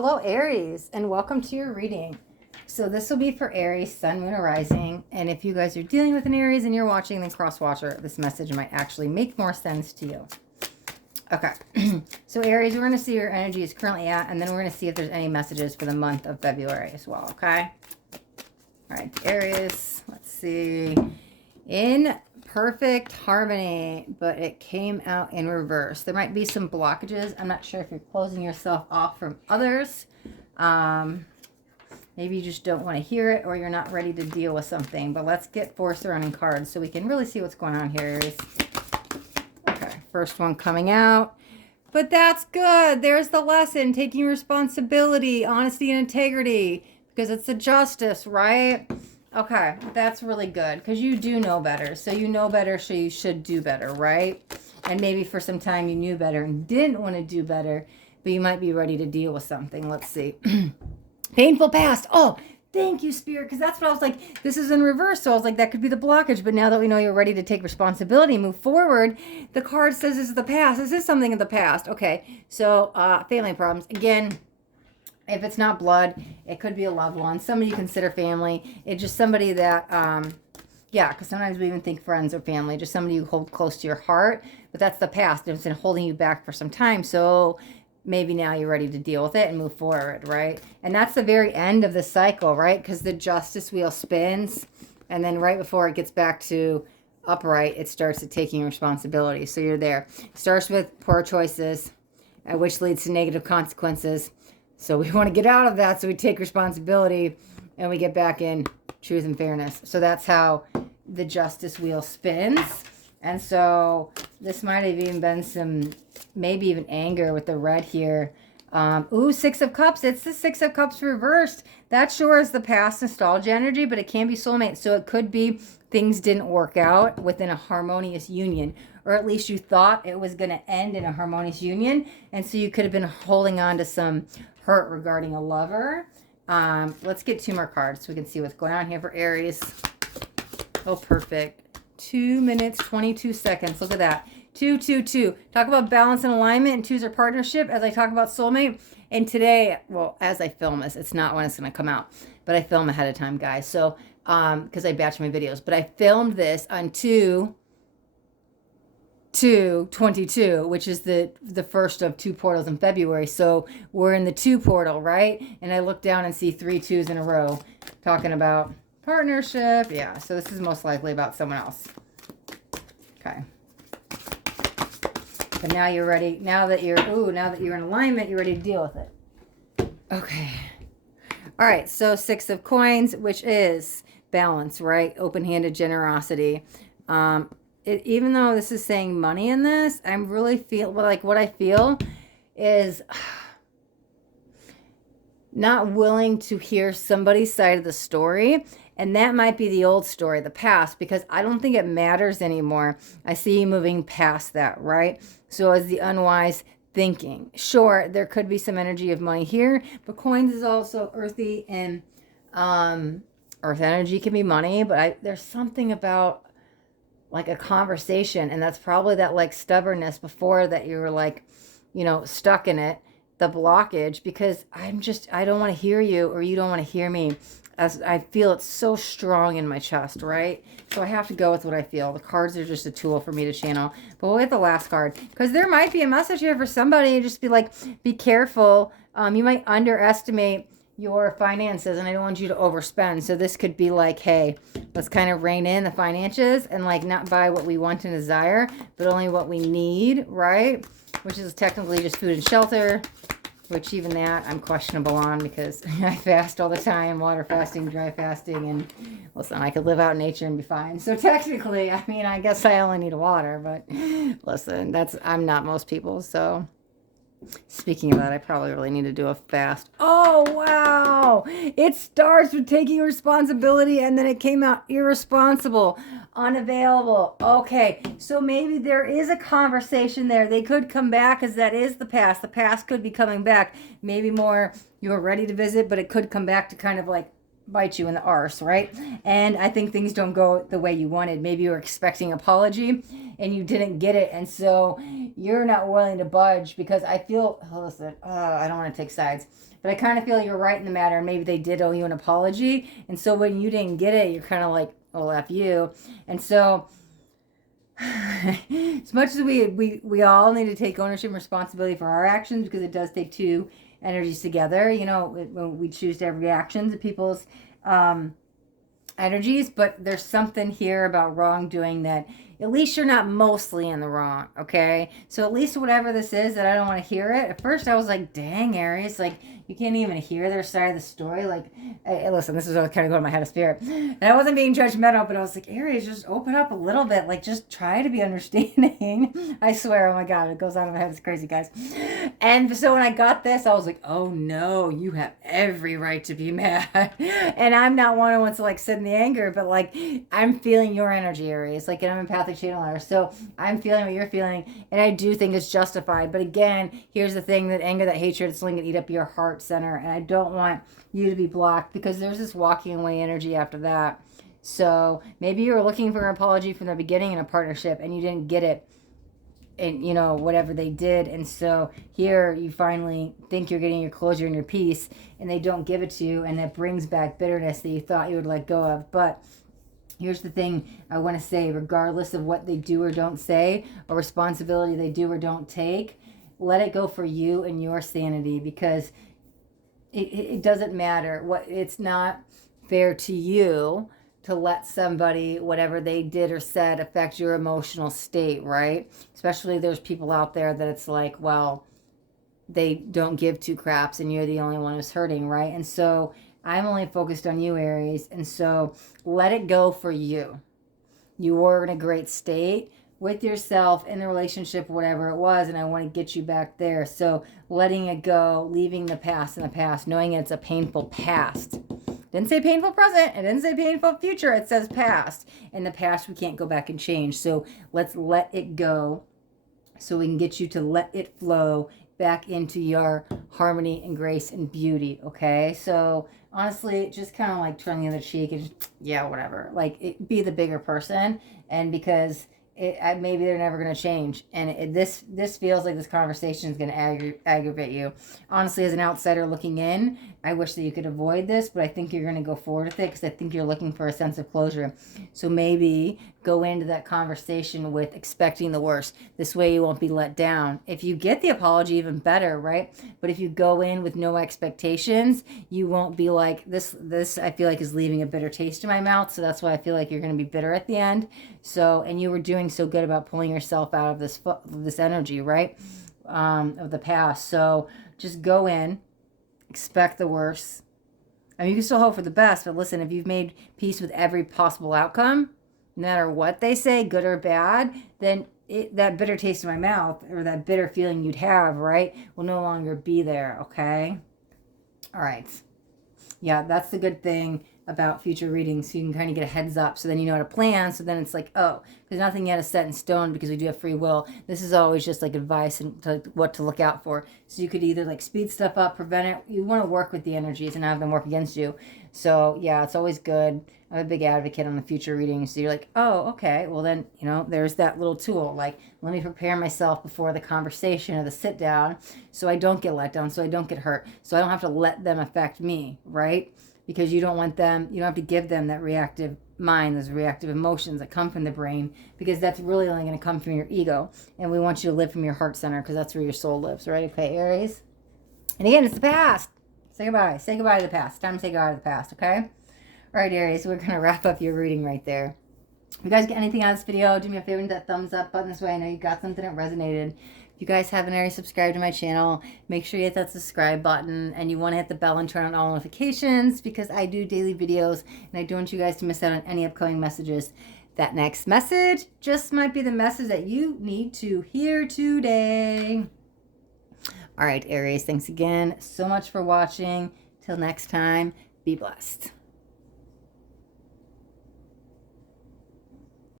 Hello, Aries, and welcome to your reading. So this will be for Aries, Sun, Moon, or Rising. And if you guys are dealing with an Aries and you're watching, then cross-watcher, this message might actually make more sense to you. Okay, so Aries, we're going to see where your energy is currently at, and then we're going to see if there's any messages for the month of February as well, okay? All right, Aries, let's see. In perfect harmony, but it came out in reverse. There might be some blockages. I'm not sure if you're closing yourself off from others. Maybe you just don't want to hear it, or you're not ready to deal with something. But let's get 4 surrounding cards so we can really see what's going on here, Aries. Okay, first one coming out. But that's good. There's the lesson. Taking responsibility, honesty, and integrity. Because it's a justice, right? Okay, that's really good. Because you do know better. So you know better, so you should do better, right? And maybe for some time you knew better and didn't want to do better. But you might be ready to deal with something. Let's see. Painful past. Oh, thank you, Spirit. Because that's what I was like. This is in reverse. So I was like, that could be the blockage. But now that we know you're ready to take responsibility, move forward, the card says this is the past. This is something in the past. Okay, so family problems. Again, if it's not blood, it could be a loved one. Somebody you consider family. It's just somebody that, yeah, because sometimes we even think friends or family. Just somebody you hold close to your heart. But that's the past. It's been holding you back for some time. So maybe now you're ready to deal with it and move forward, right? And that's the very end of the cycle, right? Because the justice wheel spins. And then right before it gets back to upright, it starts to taking responsibility. So you're there. It starts with poor choices, which leads to negative consequences. So we want to get out of that, so we take responsibility and we get back in truth and fairness. So that's how the justice wheel spins. And so this might have even been some, maybe even anger with the red here. Ooh, 6 of Cups. It's the 6 of Cups reversed. That sure is the past nostalgia energy, but it can be soulmate. So it could be things didn't work out within a harmonious union. Or at least you thought it was going to end in a harmonious union. And so you could have been holding on to some hurt regarding a lover. Let's get 2 more cards so we can see what's going on here for Aries. Oh, perfect. 2 minutes, 22 seconds. Look at that. 2, 2, 2. Talk about balance and alignment, and 2s are partnership as I talk about soulmate. And today, well, as I film this, it's not when it's going to come out, but I film ahead of time, guys. So, because I batch my videos, but I filmed this on 2/22, which is the first of 2 portals in February. So we're in the 2 portal, right? And I look down and see 3 2s in a row talking about partnership. Yeah, so this is most likely about someone else. Okay. But now you're ready. Now that you're in alignment, you're ready to deal with it. Okay. All right, so 6 of Coins, which is balance, right? Open-handed generosity. Even though this is saying money in this, I'm really what I feel is not willing to hear somebody's side of the story. And that might be the old story, the past, because I don't think it matters anymore. I see you moving past that, right? So as the unwise thinking. Sure, there could be some energy of money here, but coins is also earthy, and earth energy can be money, but there's something about like a conversation, and that's probably that like stubbornness before that you were like, stuck in it, the blockage, because I don't want to hear you, or you don't want to hear me, as I feel it's so strong in my chest, right? So I have to go with what I feel. The cards are just a tool for me to channel. But we'll get the last card, because there might be a message here for somebody. Just be like, be careful. You might underestimate your finances, and I don't want you to overspend. So this could be like, hey, let's kind of rein in the finances and like not buy what we want and desire, but only what we need, right? Which is technically just food and shelter, which even that I'm questionable on, because I fast all the time, water fasting, dry fasting, and listen, I could live out in nature and be fine. So technically, I guess I only need water, but listen, I'm not most people. So speaking of that, I probably really need to do a fast. Oh, wow. It starts with taking responsibility, and then it came out irresponsible, unavailable. Okay, so maybe there is a conversation there. They could come back, because that is the past. The past could be coming back. Maybe more you were ready to visit, but it could come back to kind of like bite you in the arse, right? And I think things don't go the way you wanted. Maybe you were expecting apology and you didn't get it, and so you're not willing to budge because I feel, oh, listen, I don't want to take sides, but I kind of feel you're right in the matter. Maybe they did owe you an apology, and so when you didn't get it, you're kind of like, oh, F you. And so as much as we all need to take ownership and responsibility for our actions, because it does take two energies together, you know, when we choose to have reactions to people's energies, but there's something here about wrongdoing that at least you're not mostly in the wrong, okay? So at least whatever this is, that I don't want to hear it. At first I was like, dang, Aries, like, you can't even hear their side of the story. Like, hey, listen, this is what kind of going in my head of spirit. And I wasn't being judgmental, but I was like, Aries, just open up a little bit. Like, just try to be understanding. I swear, oh my God, it goes on in my head. It's crazy, guys. And so when I got this, I was like, oh no, you have every right to be mad. And I'm not one who wants to like sit in the anger, but like, I'm feeling your energy, Aries. Like, and I'm empathic channeler. So I'm feeling what you're feeling. And I do think it's justified. But again, here's the thing, that anger, that hatred, it's only going to eat up your heart center, and I don't want you to be blocked, because there's this walking away energy after that. So maybe you were looking for an apology from the beginning in a partnership and you didn't get it, and you know, whatever they did, and so here you finally think you're getting your closure and your peace, and they don't give it to you, and that brings back bitterness that you thought you would let go of. But here's the thing I want to say, regardless of what they do or don't say, or responsibility they do or don't take, let it go for you and your sanity, because it doesn't matter what, it's not fair to you to let somebody, whatever they did or said, affect your emotional state, right? Especially there's people out there that it's like, well, they don't give two craps and you're the only one who's hurting, right? And so I'm only focused on you, Aries, and so let it go for you. You were in a great state with yourself in the relationship, whatever it was, and I want to get you back there. So letting it go, leaving the past in the past, knowing it's a painful past. Didn't say painful present, it didn't say painful future, it says past. In the past we can't go back and change. So let's let it go so we can get you to let it flow back into your harmony and grace and beauty, okay? So honestly, just kind of like turn the other cheek and just, yeah, whatever. Like, be the bigger person, and because maybe they're never going to change. And this feels like this conversation is going to aggravate you. Honestly, as an outsider looking in, I wish that you could avoid this, but I think you're going to go forward with it because I think you're looking for a sense of closure. So maybe go into that conversation with expecting the worst. This way you won't be let down. If you get the apology, even better, right? But if you go in with no expectations, you won't be like, this I feel like is leaving a bitter taste in my mouth. So that's why I feel like you're going to be bitter at the end. So, and you were doing so good about pulling yourself out of this energy, right? Of the past. So just go in, expect the worst. I mean, you can still hope for the best, but listen, if you've made peace with every possible outcome, no matter what they say, good or bad, then that bitter taste in my mouth, or that bitter feeling you'd have, right, will no longer be there, okay? All right. Yeah, that's the good thing about future readings. So you can kind of get a heads up, so then you know how to plan. So then it's like, oh, because nothing yet is set in stone because we do have free will. This is always just like advice and what to look out for. So you could either like speed stuff up, prevent it. You want to work with the energies and have them work against you. So yeah, it's always good. I'm a big advocate on the future readings. So you're like, oh, okay, well then, you know, there's that little tool. Like, let me prepare myself before the conversation or the sit down so I don't get let down, so I don't get hurt, so I don't have to let them affect me, right? Because you don't want them, you don't have to give them that reactive mind, those reactive emotions that come from the brain, because that's really only going to come from your ego. And we want you to live from your heart center, because that's where your soul lives, right? Okay, Aries? And again, it's the past. Say goodbye. Say goodbye to the past. Time to say goodbye to the past, okay? All right, Aries, we're going to wrap up your reading right there. If you guys get anything out of this video, do me a favor and hit that thumbs up button this way. I know you got something that resonated. If you guys haven't already subscribed to my channel, make sure you hit that subscribe button, and you want to hit the bell and turn on all notifications, because I do daily videos and I don't want you guys to miss out on any upcoming messages. That next message just might be the message that you need to hear today. All right, Aries, thanks again so much for watching. Till next time, be blessed.